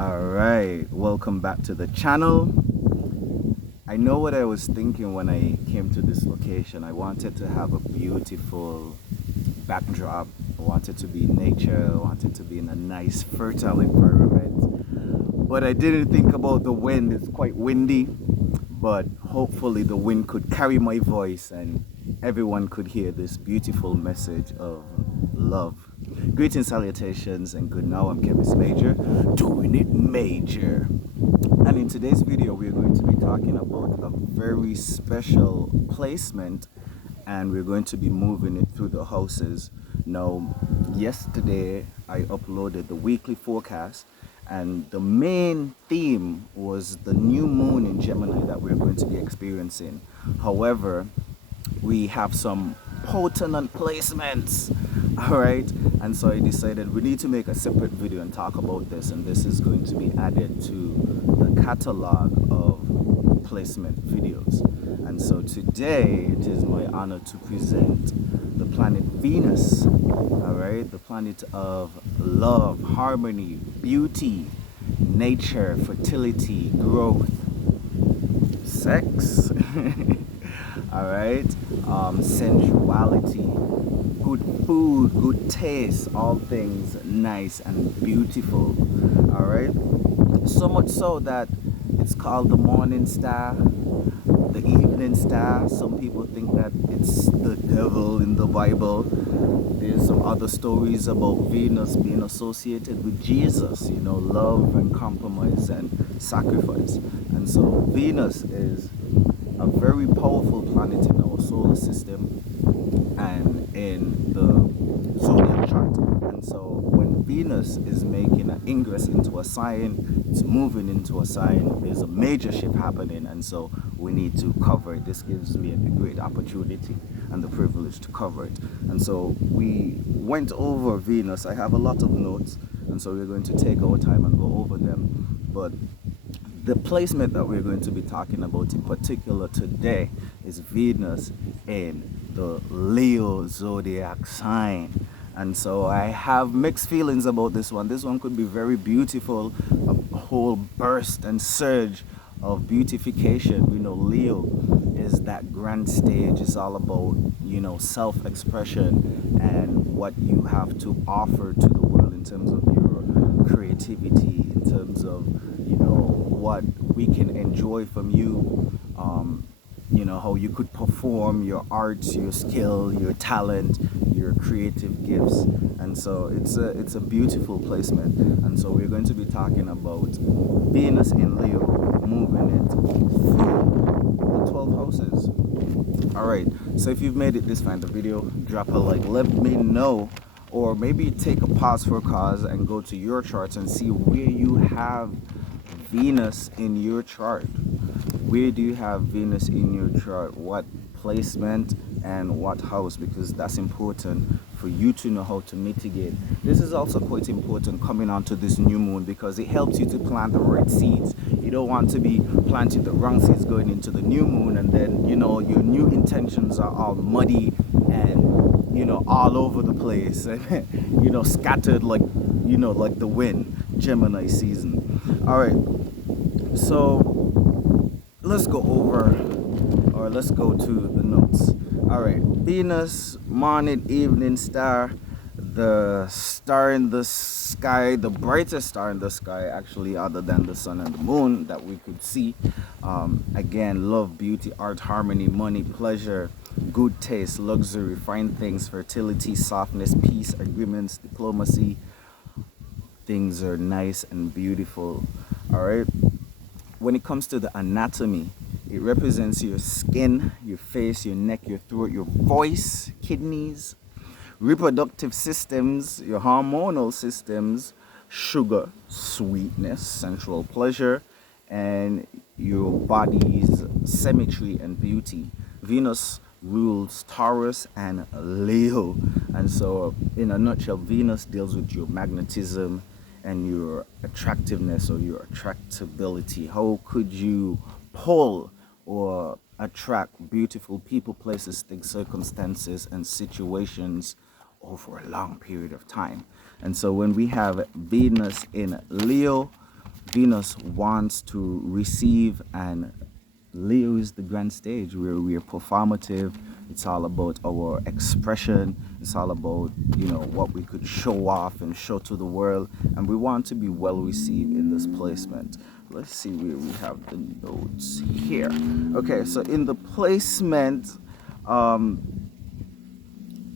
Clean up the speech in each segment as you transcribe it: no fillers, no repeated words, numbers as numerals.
All right, welcome back to the channel. I know what I was thinking when I came to this location. I wanted to have a beautiful backdrop. I wanted to be in nature. I wanted to be in a nice, fertile environment. But I didn't think about the wind. It's quite windy, but hopefully the wind could carry my voice and everyone could hear this beautiful message of love. Greetings, salutations, and good now. I'm Chemist Major, doing it major. And in today's video, we're going to be talking about a very special placement, and we're going to be moving it through the houses. Now, yesterday I uploaded the weekly forecast, and the main theme was the new moon in Gemini that we're going to be experiencing. However, we have some potent placements, all right, and so I decided we need to make a separate video and talk about this, and this is going to be added to the catalog of placement videos. And so today it is my honor to present the planet Venus, all right, the planet of love, harmony, beauty, nature, fertility, growth, sex all right, sensuality, good food, good taste, all things nice and beautiful, all right. So much so that it's called the morning star, the evening star. Some people think that it's the devil in the Bible. There's some other stories about Venus being associated with Jesus, you know, love and compromise and sacrifice. And so Venus is a very powerful planet in our solar system and in the zodiac chart. And so when Venus is making an ingress into a sign, it's moving into a sign, there's a major shift happening, and so we need to cover it. This gives me a great opportunity and the privilege to cover it. And so we went over Venus. I have a lot of notes, and so we're going to take our time and go over them. But the placement that we're going to be talking about in particular today is Venus in the Leo zodiac sign. And so I have mixed feelings about this one. This one could be very beautiful, a whole burst and surge of beautification. We know Leo is that grand stage. It's all about, you know, self-expression and what you have to offer to the world in terms of your creativity, in terms of, you know, what we can enjoy from you, you know, how you could perform your arts, your skill, your talent, your creative gifts. And so it's a beautiful placement. And so we're going to be talking about Venus in Leo, moving it through the 12 houses. All right, so if you've made it this far in the video, drop a like, let me know, or maybe take a pause for a cause and go to your charts and see where you have Venus in your chart. Where do you have Venus in your chart? What placement and what house? Because that's important for you to know how to mitigate. This is also quite important coming onto this new moon because it helps you to plant the right seeds. You don't want to be planting the wrong seeds going into the new moon, and then, you know, your new intentions are all muddy and, you know, all over the place and you know, scattered like, you know, like the wind. Gemini season. All right, so let's go over, or let's go to the notes. All right, Venus, morning, evening star, the star in the sky, the brightest star in the sky, actually, other than the sun and the moon that we could see. Again, love, beauty, art, harmony, money, pleasure, good taste, luxury, fine things, fertility, softness, peace, agreements, diplomacy. Things are nice and beautiful. All right, when it comes to the anatomy, it represents your skin, your face, your neck, your throat, your voice, kidneys, reproductive systems, your hormonal systems, sugar, sweetness, sensual pleasure, and your body's symmetry and beauty. Venus rules Taurus and Leo, and so in a nutshell, Venus deals with your magnetism and your attractiveness or your attractability. How could you pull or attract beautiful people, places, things, circumstances, and situations over a long period of time? And so when we have Venus in Leo, Venus wants to receive, and Leo is the grand stage where we're performative. It's all about our expression. It's all about, what we could show off and show to the world. And we want to be well received in this placement. Let's see where we have the notes here. Okay, so in the placement,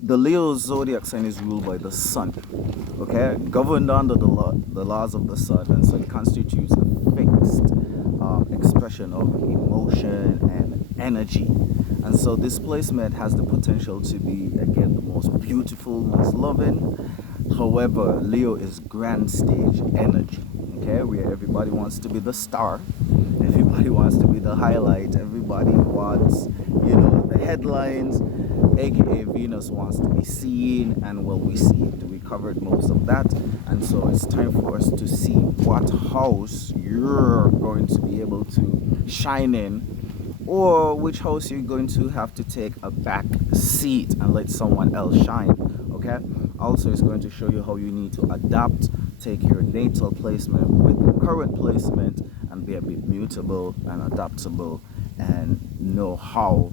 the Leo zodiac sign is ruled by the sun, okay, governed under the laws of the sun, and so it constitutes a fixed expression of emotion and energy. And so this placement has the potential to be, again, the most beautiful, most loving. However, Leo is grand stage energy, okay, where everybody wants to be the star, everybody wants to be the highlight, everybody wants, the headlines, aka Venus wants to be seen and well received. We covered most of that, and so it's time for us to see what house you're going to be able to shine in, or which house you're going to have to take a back seat and let someone else shine. Okay, also it's going to show you how you need to adapt, take your natal placement with the current placement and be a bit mutable and adaptable, and know how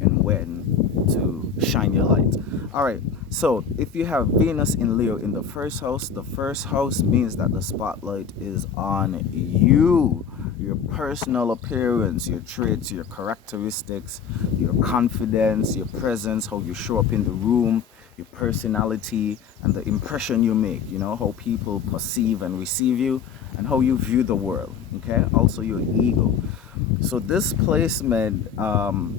and when to shine your light. All right, so if you have Venus in Leo in the first house means that the spotlight is on you, your personal appearance, your traits, your characteristics, your confidence, your presence, how you show up in the room, your personality, and the impression you make, how people perceive and receive you, and how you view the world. Okay, also your ego. So this placement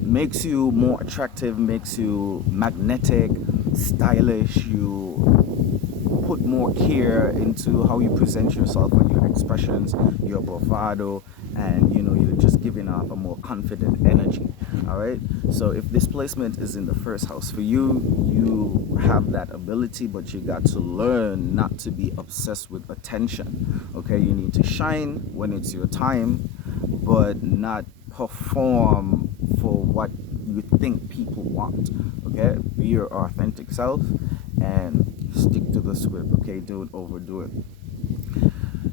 makes you more attractive, makes you magnetic, stylish. You put more care into how you present yourself and your expressions, your bravado, and you're just giving off a more confident energy. All right, so if this placement is in the first house for you, you have that ability, but you got to learn not to be obsessed with attention. Okay, you need to shine when it's your time, but not perform for what you think people want. Okay, be your authentic self and stick to the script. Okay, don't overdo it.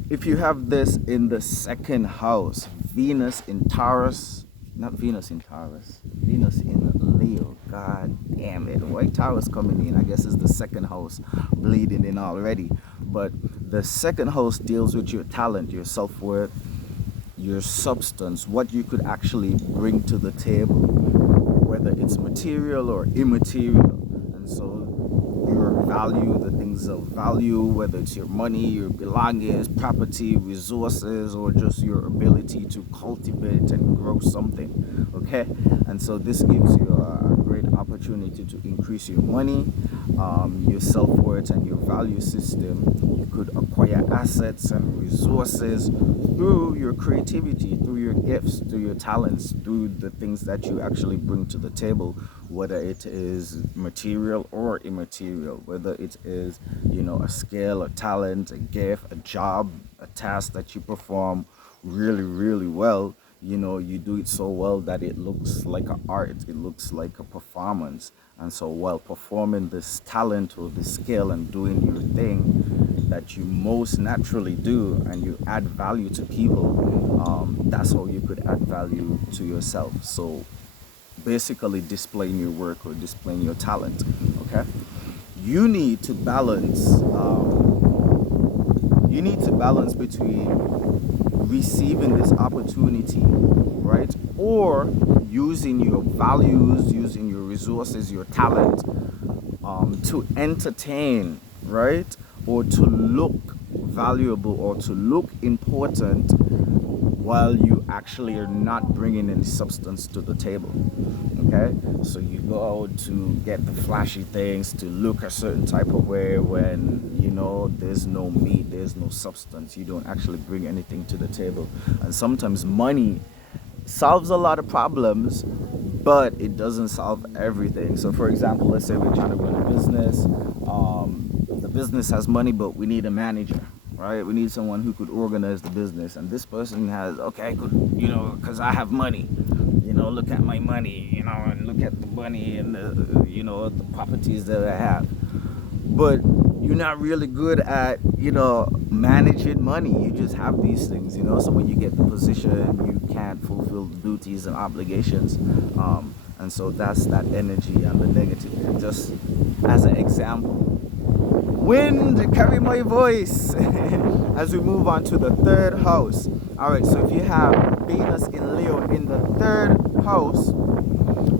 If you have this in the second house, Venus in Taurus, not Venus in Taurus, Venus in Leo. God damn it, why Taurus coming in? I guess it's the second house bleeding in already. But the second house deals with your talent, your self-worth, your substance, what you could actually bring to the table, whether it's material or immaterial. And so your value, the things of value, whether it's your money, your belongings, property, resources, or just your ability to cultivate and grow something. Okay, and so this gives you a great opportunity to increase your money, your self-worth, and your value system. You could acquire assets and resources through your creativity, through your gifts, through your talents, through the things that you actually bring to the table, whether it is material or immaterial, whether it is, a skill, a talent, a gift, a job, a task that you perform really, really well. You do it so well that it looks like an art, it looks like a performance. And so while performing this talent or this skill and doing your thing that you most naturally do, and you add value to people, that's how you could add value to yourself. So basically displaying your work or displaying your talent. Okay, you need to balance between receiving this opportunity, right, or using your values, using your resources, your talent, to entertain, right, or to look valuable or to look important, while you actually are not bringing any substance to the table. Okay, so you go out to get the flashy things, to look a certain type of way, when there's no meat, there's no substance, you don't actually bring anything to the table. And sometimes money solves a lot of problems, but it doesn't solve everything. So for example, let's say we're trying to run a business. The business has money, but we need a manager, right? We need someone who could organize the business, and this person has, okay, could, because I have money, look at my money, and look at the money and the properties that I have. But you're not really good at, you know, managing money. You just have these things, you know. So when you get the position, you can't fulfill the duties and obligations. And so that's that energy and the negative. Just as an example. Wind, carry my voice. As we move on to the third house. All right, so if you have Venus in Leo in the third house,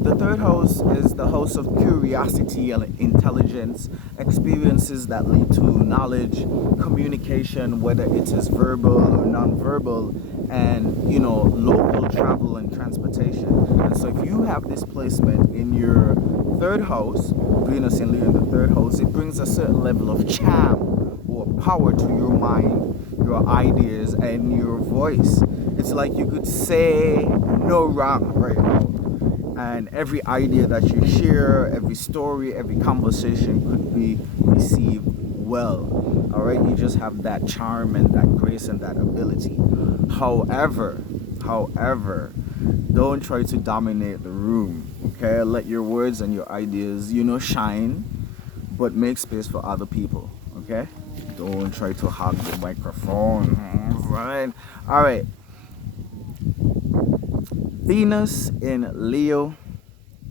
the third house is the house of curiosity and intelligence, experiences that lead to knowledge, communication, whether it is verbal or non-verbal, and, you know, local travel and transportation. And so if you have this placement in your third house, Venus in Leo in the third house, it brings a certain level of charm or power to your mind, your ideas, and your voice. It's like you could say no wrong right now. And every idea that you share, every story, every conversation could be received well. All right, you just have that charm and that grace and that ability. However, don't try to dominate the room. Okay, let your words and your ideas, you know, shine, but make space for other people. Okay, don't try to hog the microphone. Right? All right. Venus in Leo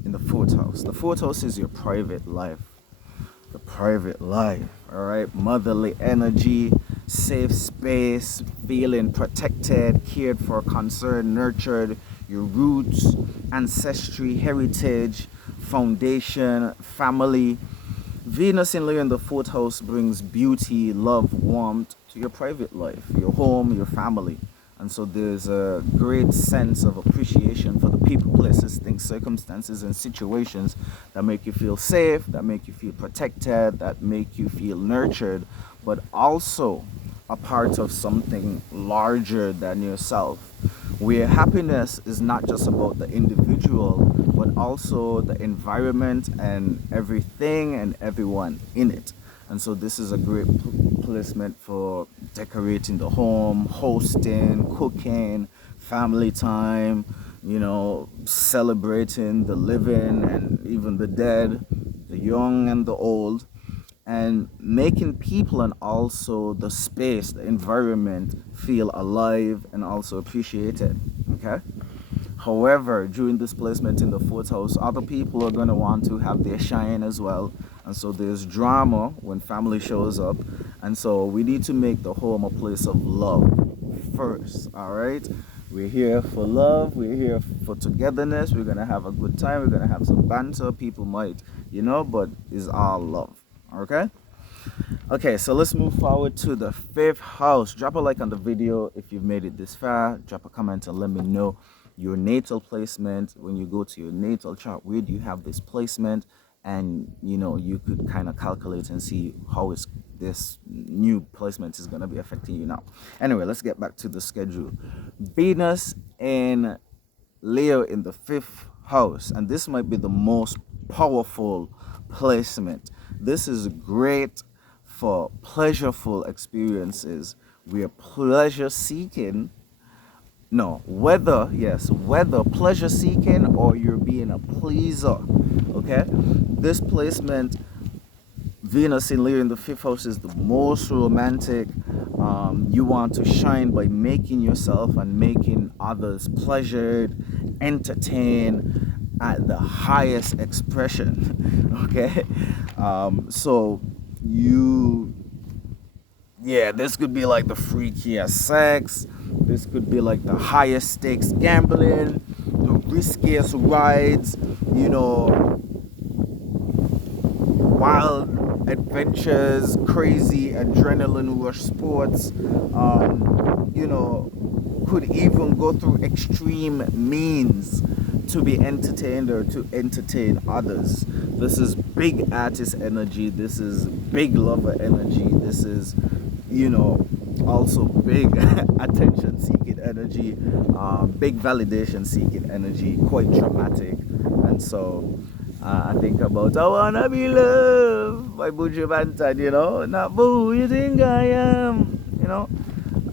in the fourth house. The fourth house is your private life. The private life, all right? Motherly energy, safe space, feeling protected, cared for, concerned, nurtured, your roots, ancestry, heritage, foundation, family. Venus in Leo in the fourth house brings beauty, love, warmth to your private life, your home, your family. And so there's a great sense of appreciation for the people, places, things, circumstances, and situations that make you feel safe, that make you feel protected, that make you feel nurtured, but also a part of something larger than yourself. Where happiness is not just about the individual, but also the environment and everything and everyone in it. And so this is a great placement for decorating the home, hosting, cooking, family time, you know, celebrating the living and even the dead, the young and the old, and making people and also the space, the environment feel alive and also appreciated. Okay? However, during this placement in the fourth house, other people are going to want to have their shine as well. And so there's drama when family shows up. And so we need to make the home a place of love first. All right? We're here for love. We're here for togetherness. We're going to have a good time. We're going to have some banter. People might, you know, but it's all love. Okay? Okay, so let's move forward to the fifth house. Drop a like on the video if you've made it this far. Drop a comment and let me know your natal placement. When you go to your natal chart, where do you have this placement? And you know, you could kind of calculate and see how is this new placement is going to be affecting you now. Anyway, let's get back to the schedule. Venus in Leo in the fifth house, and this might be the most powerful placement. This is great for pleasureful experiences. We are pleasure seeking. No, whether pleasure seeking or you're being a pleaser. Okay, this placement, Venus in Leo in the fifth house, is the most romantic. You want to shine by making yourself and making others pleasured, entertained at the highest expression. Okay, so this could be like the freakiest sex. This could be like the highest stakes gambling, the riskiest rides, you know, wild adventures, crazy adrenaline rush sports, you know, could even go through extreme means to be entertained or to entertain others. This is big artist energy. This is big lover energy. This is, you know, also big attention seeking energy, big validation seeking energy, quite dramatic. And so I think about, I wanna be loved by Buju Banton, you know, not boo, you think I am, you know.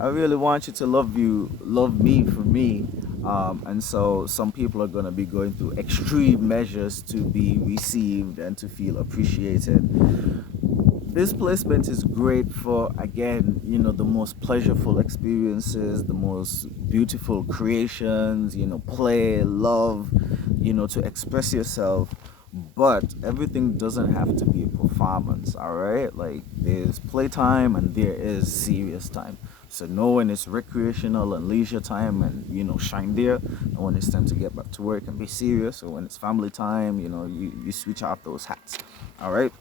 I really want you to love me for me. And so some people are going to be going through extreme measures to be received and to feel appreciated. This placement is great for, again, the most pleasurable experiences, the most beautiful creations, play, love, to express yourself. But everything doesn't have to be a performance, all right? Like, there's playtime and there is serious time. So know when it's recreational and leisure time, and shine there, and when it's time to get back to work and be serious, or when it's family time, you switch off those hats. All right.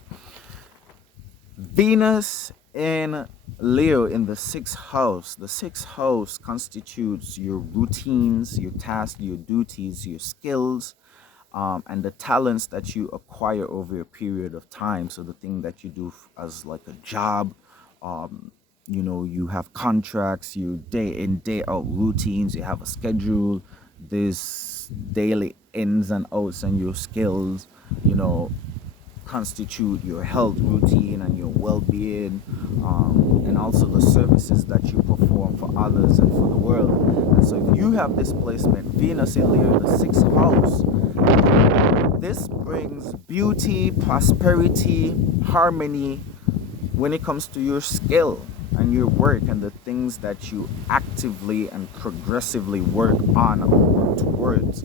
Venus in Leo in the sixth house. The sixth house constitutes your routines, your tasks, your duties, your skills, and the talents that you acquire over a period of time. So the thing that you do as like a job, you have contracts, you day in, day out routines, you have a schedule, this daily ins and outs and your skills, you know, constitute your health routine and your well-being, and also the services that you perform for others and for the world. And so if you have this placement, Venus in Leo in the sixth house, this brings beauty, prosperity, harmony when it comes to your skill and your work and the things that you actively and progressively work on or work towards,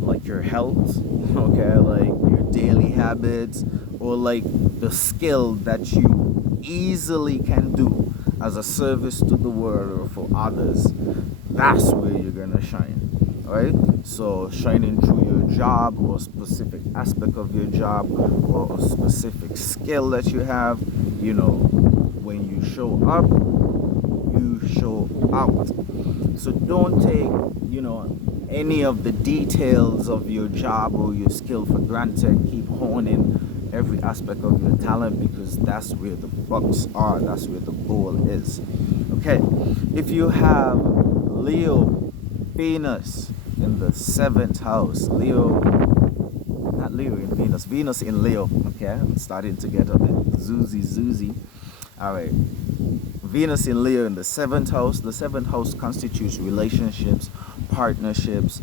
like your health, okay, like your daily habits, or like the skill that you easily can do as a service to the world or for others. That's where you're gonna shine, right? So shining through your job or a specific aspect of your job or a specific skill that you have, when you show up, you show out. So don't take, any of the details of your job or your skill for granted. Keep honing every aspect of your talent, because that's where the bucks are. That's where the goal is. Okay, if you have Leo, Venus in the seventh house, Leo, not Leo in Venus, Venus in Leo. Okay, I'm starting to get a bit zoozy. All right. Venus in Leo in the seventh house. The seventh house constitutes relationships, partnerships,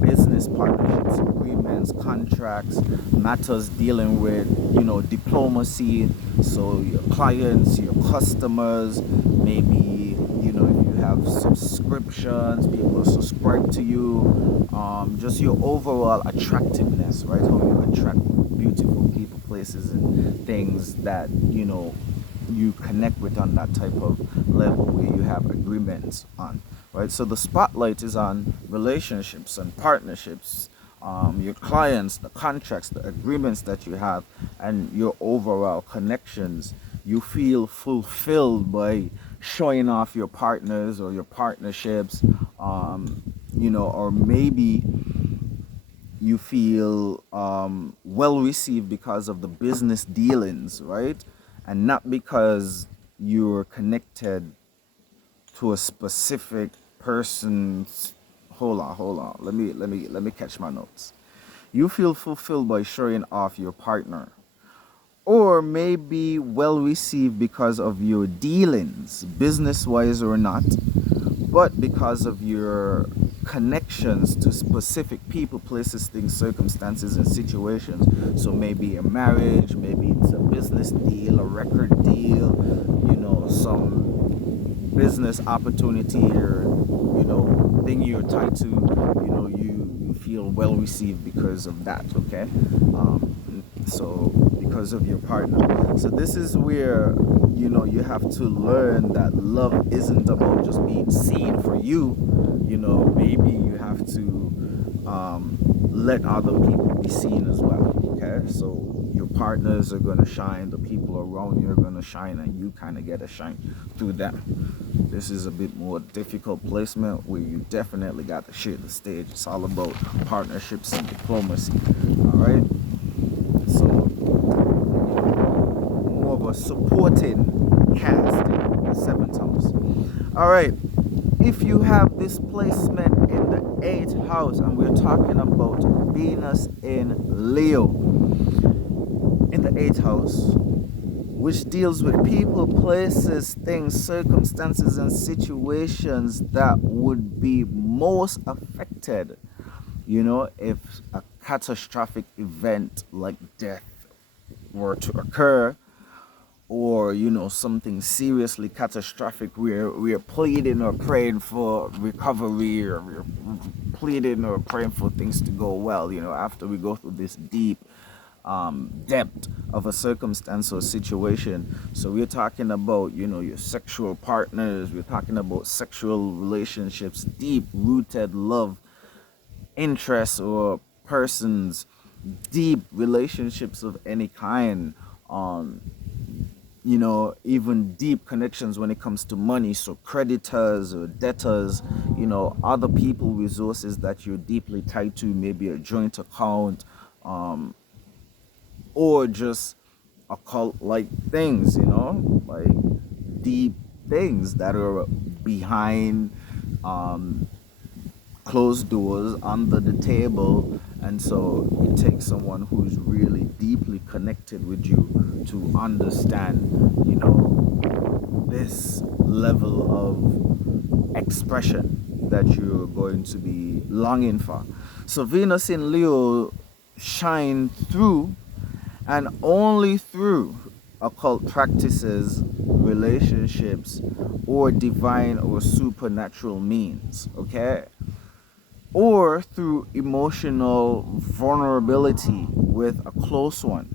business partnerships, agreements, contracts, matters dealing with, diplomacy. So your clients, your customers, maybe, if you have subscriptions, people subscribe to you, just your overall attractiveness, right? How you attract beautiful people, places, and things that, you connect with on that type of level where you have agreements on, right? So the spotlight is on relationships and partnerships, your clients, the contracts, the agreements that you have, and your overall connections. You feel fulfilled by showing off your partners or your partnerships, or maybe you feel well received because of the business dealings, right? And not because you're connected to a specific person's. Hold on. Let me catch my notes. You feel fulfilled by showing off your partner, or maybe well received because of your dealings, business wise or not, but because of your connections to specific people, places, things, circumstances, and situations. So maybe a marriage, maybe it's a business deal, a record deal, some business opportunity, or thing you're tied to. You feel well received because of that. Okay, so because of your partner. So this is where you have to learn that love isn't about just being seen for you. Maybe you have to let other people be seen as well. Okay, so your partners are going to shine, the people around you are going to shine, and you kind of get a shine through them. This is a bit more difficult placement where you definitely got to share the stage. It's all about partnerships and diplomacy. All right, so more of a supporting cast in the seventh house. All right, if you have this placement in the eighth house, and we're talking about Venus in Leo in the eighth house, which deals with people, places, things, circumstances, and situations that would be most affected, if a catastrophic event like death were to occur, or something seriously catastrophic, we're pleading or praying for recovery, or we're pleading or praying for things to go well, after we go through this deep depth of a circumstance or situation. So we're talking about your sexual partners, we're talking about sexual relationships, deep rooted love interests or persons, deep relationships of any kind, um even deep connections when it comes to money. So creditors or debtors, other people, resources that you're deeply tied to, maybe a joint account, or just occult like things, like deep things that are behind closed doors under the table. And so it takes someone who's really deeply connected with you to understand this level of expression that you're going to be longing for. So Venus in Leo shine through and only through occult practices, relationships, or divine or supernatural means, okay? Or through emotional vulnerability with a close one.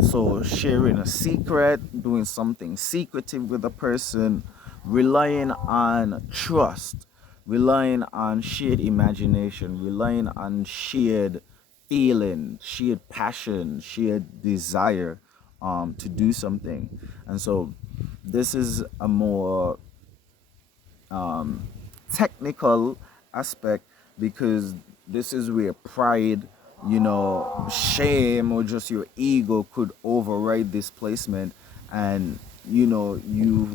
So, sharing a secret, doing something secretive with a person, relying on trust, relying on shared imagination, relying on shared feeling, shared passion, shared desire to do something. And so, this is a more technical aspect, because this is where pride, shame, or just your ego could override this placement, and you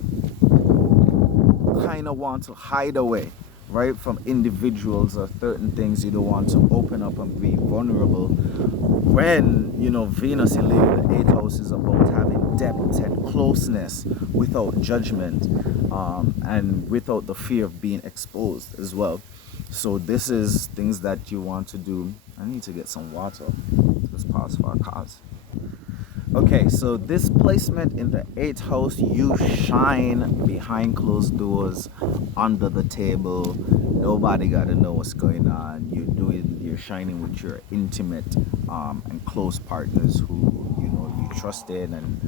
kind of want to hide away, right, from individuals or certain things. You don't want to open up and be vulnerable. When Venus in Leo, the eighth house, is about having depth and closeness without judgment, and without the fear of being exposed as well. So this is things that you want to do. I need to get some water. Let's pause for a cause. Okay, so this placement in the eighth house, you shine behind closed doors, under the table. Nobody gotta know what's going on. You're shining with your intimate and close partners who you trust in, and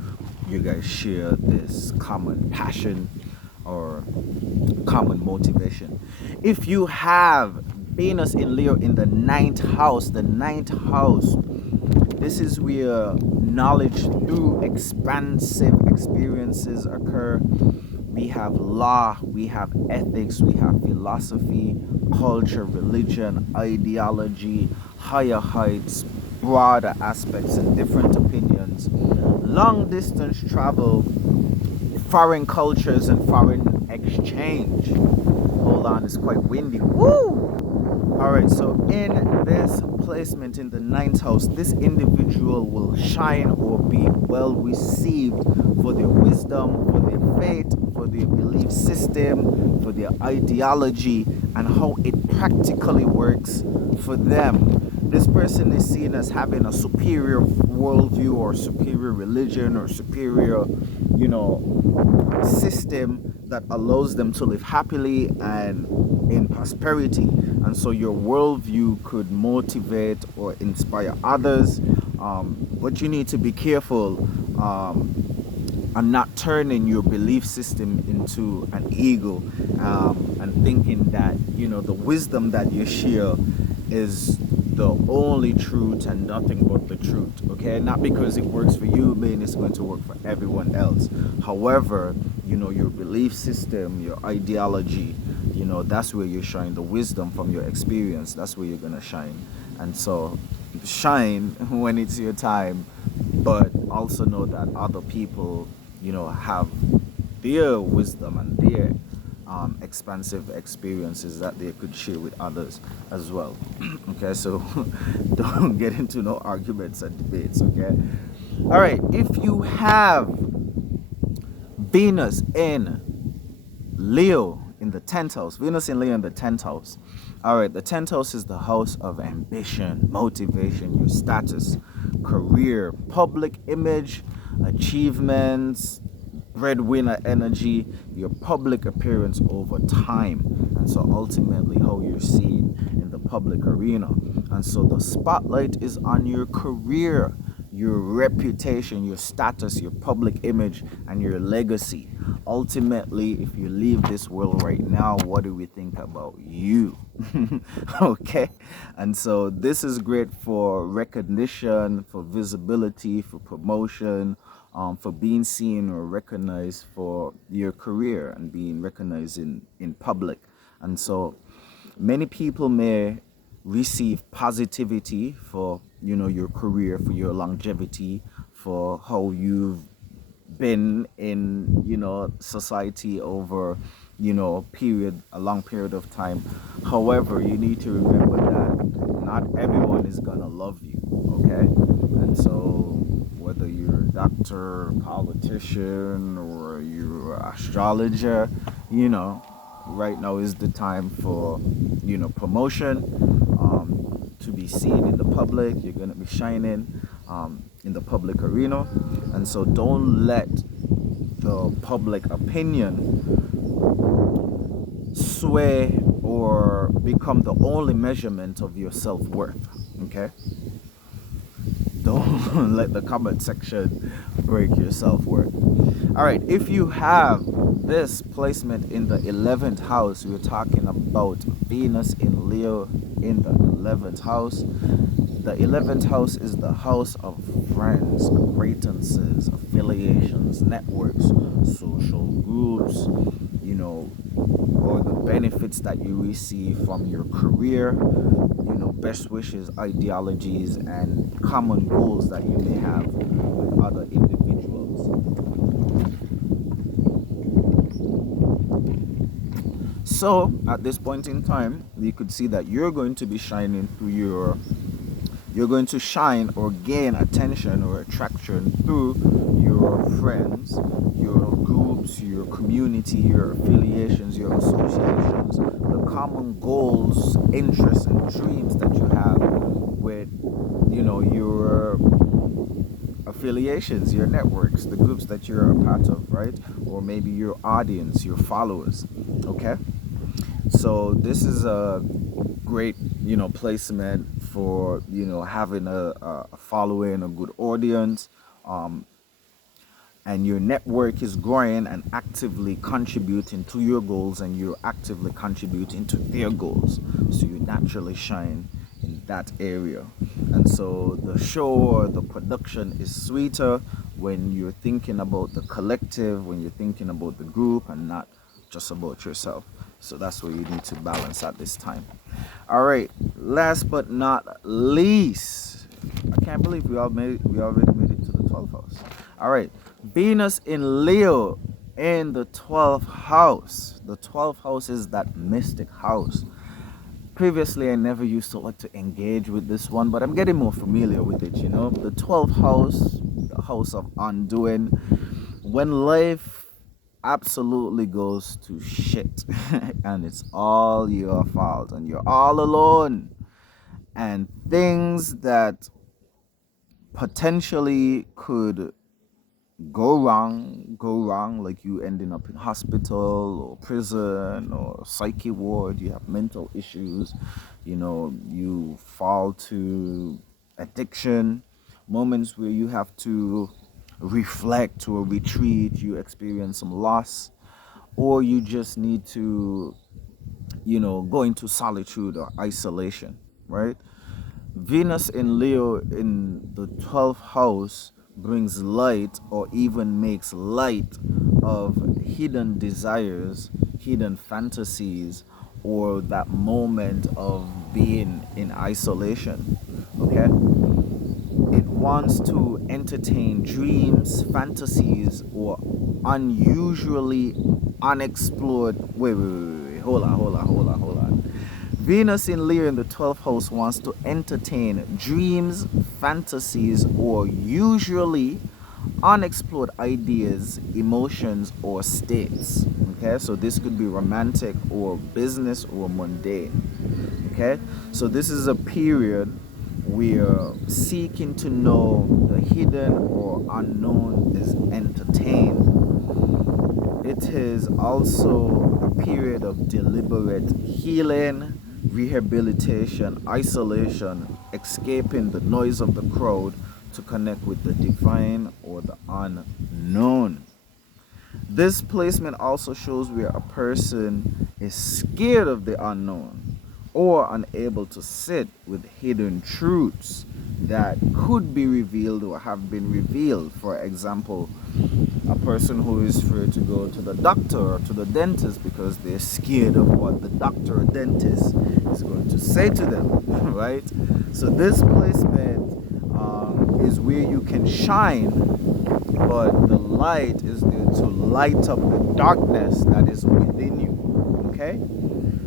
you guys share this common passion or common motivation. If you have Venus in Leo in the ninth house, this is where knowledge through expansive experiences occur. We have law, we have ethics, we have philosophy, culture, religion, ideology, higher heights, broader aspects, and different opinions. Long distance travel, foreign cultures, and foreign exchange. Hold on, it's quite windy. Woo! Alright, so in this placement in the ninth house, this individual will shine or be well received for their wisdom, for their faith, for their belief system, for their ideology, and how it practically works for them. This person is seen as having a superior worldview, or superior religion, or superior, system that allows them to live happily and in prosperity. And so your worldview could motivate or inspire others, but you need to be careful and not turning your belief system into an ego, and thinking that the wisdom that you share is the only truth and nothing but the truth. Okay, not because it works for you mean it's going to work for everyone else. However, your belief system, your ideology, that's where you shine. The wisdom from your experience, that's where you're gonna shine. And so shine when it's your time, but also know that other people have their wisdom and their expansive experiences that they could share with others as well. Okay, so don't get into no arguments and debates. Okay, all right. If you have Venus in Leo in the 10th house, Venus in Leo in the 10th house. All right, the 10th house is the house of ambition, motivation, your status, career, public image, achievements, breadwinner energy, your public appearance over time, and so ultimately how you're seen in the public arena. And so the spotlight is on your career, your reputation, your status, your public image, and your legacy. Ultimately, if you leave this world right now, what do we think about you? Okay, and so this is great for recognition, for visibility, for promotion, for being seen or recognized for your career and being recognized in public. And so many people may receive positivity for your career, for your longevity, for how you've been in society over a long period of time. However, you need to remember that not everyone is gonna love you. Okay, and so whether you're a doctor, politician, or you're an astrologer, right now is the time for promotion, to be seen in the public. You're going to be shining in the public arena, and so don't let the public opinion sway or become the only measurement of your self-worth. Okay, don't let the comment section break your self-worth. All right, if you have this placement in the 11th house, we're talking about Venus in Leo in the 11th house. The 11th house is the house of friends, acquaintances, affiliations, networks, social groups, or the benefits that you receive from your career, best wishes, ideologies, and common goals that you may have with other individuals. So at this point in time, you could see that you're going to be shining through you're going to shine or gain attention or attraction through your friends, your groups, your community, your affiliations, your associations, the common goals, interests, and dreams that you have with, your affiliations, your networks, the groups that you're a part of, right? Or maybe your audience, your followers, okay? So this is a great placement for having a following, a good audience, and your network is growing and actively contributing to your goals, and you're actively contributing to their goals, so you naturally shine in that area. And so the show or the production is sweeter when you're thinking about the collective, when you're thinking about the group and not just about yourself. So that's where you need to balance at this time. All right, last but not least, I can't believe we already made it to the 12th house. All right, Venus in Leo in the 12th house. The 12th house is that mystic house. Previously, I never used to like to engage with this one, but I'm getting more familiar with it. The 12th house, the house of undoing, when life absolutely goes to shit and it's all your fault and you're all alone, and things that potentially could go wrong, like you ending up in hospital or prison or psyche ward, you have mental issues, you fall to addiction, moments where you have to reflect or retreat, you experience some loss, or you just need to go into solitude or isolation, right? Venus in Leo in the 12th house brings light or even makes light of hidden desires, hidden fantasies, or that moment of being in isolation. Okay? It wants to entertain dreams, fantasies, or unusually unexplored. Wait. Hold on. Venus in Leo in the 12th house wants to entertain dreams, fantasies, or usually unexplored ideas, emotions, or states. Okay, so this could be romantic or business or mundane. Okay, so this is a period where seeking to know the hidden or unknown is entertained. it is also a period of deliberate healing, rehabilitation, isolation, escaping the noise of the crowd to connect with the divine or the unknown. This placement also shows where a person is scared of the unknown or unable to sit with hidden truths that could be revealed or have been revealed. For example, a person who is afraid to go to the doctor or to the dentist because they're scared of what the doctor or dentist is going to say to them, right? So this placement is where you can shine, but the light is there to light up the darkness that is within you. Okay?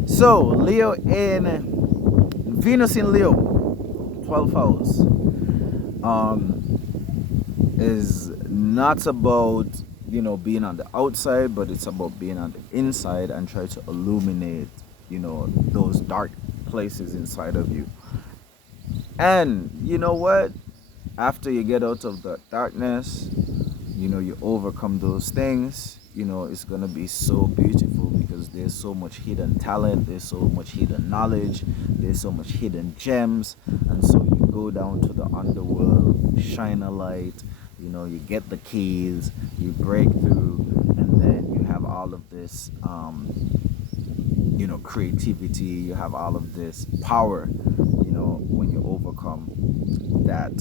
So Leo in Venus in Leo, 12th house, is not about, you know, being on the outside, but it's about being on the inside and try to illuminate, you know, those dark places inside of you. And you know what? After you get out of the darkness, you know, you overcome those things, you know, it's gonna be so beautiful because there's so much hidden talent, there's so much hidden knowledge, there's so much hidden gems. And so you go down to the underworld, shine a light, you know, you get the keys, you break through, and then you have all of this you know, creativity, you have all of this power, you know, when you overcome that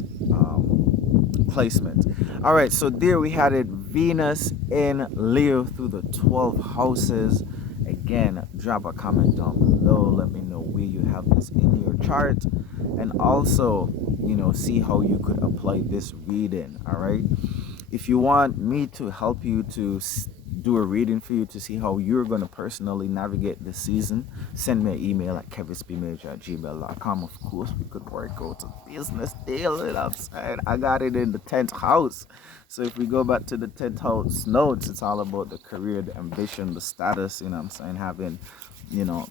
placement. All right, so there we had it, Venus in Leo through the 12 houses. Again, drop a comment down below, let me know where you have this in your chart, and also, you know, see how you could apply this reading. All right, if you want me to help you to do a reading for you to see how you're going to personally navigate this season, send me an email at kevinspmajor@gmail.com. Of course, we could work out a business deal, you know what I'm saying? I got it in the 10th house. So if we go back to the 10th house notes, it's all about the career, the ambition, the status, you know what I'm saying, having, you know,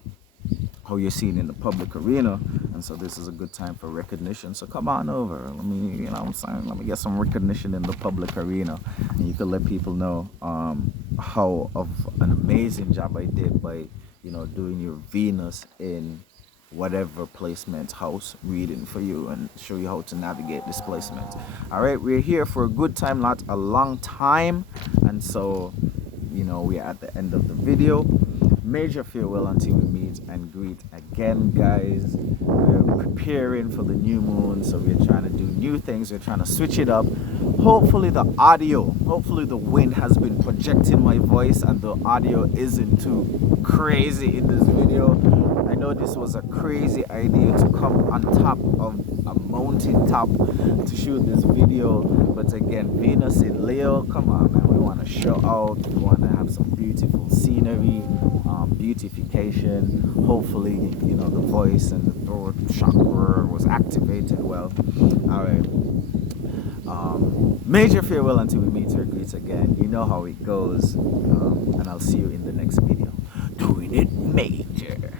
how you're seen in the public arena. And so this is a good time for recognition. So come on over, let me, you know what I'm saying, let me get some recognition in the public arena, and you can let people know how of an amazing job I did by, you know, doing your Venus in whatever placement house reading for you, and show you how to navigate this placement. All right, we're here for a good time, not a long time. And so, you know, we're at the end of the video. Major farewell until we meet and greet again, guys. We're preparing for the new moon, so we're trying to do new things, we're trying to switch it up. Hopefully the audio, hopefully the wind has been projecting my voice and the audio isn't too crazy in this video. I know this was a crazy idea to come on top of a mountain top to shoot this video, but again, Venus in Leo, come on man, we want to show out, we want to have some beautiful scenery, beautification. Hopefully, you know, the voice and the throat chakra was activated well. All right, major farewell until we meet or greet again. You know how it goes, and I'll see you in the next video. Doing it major.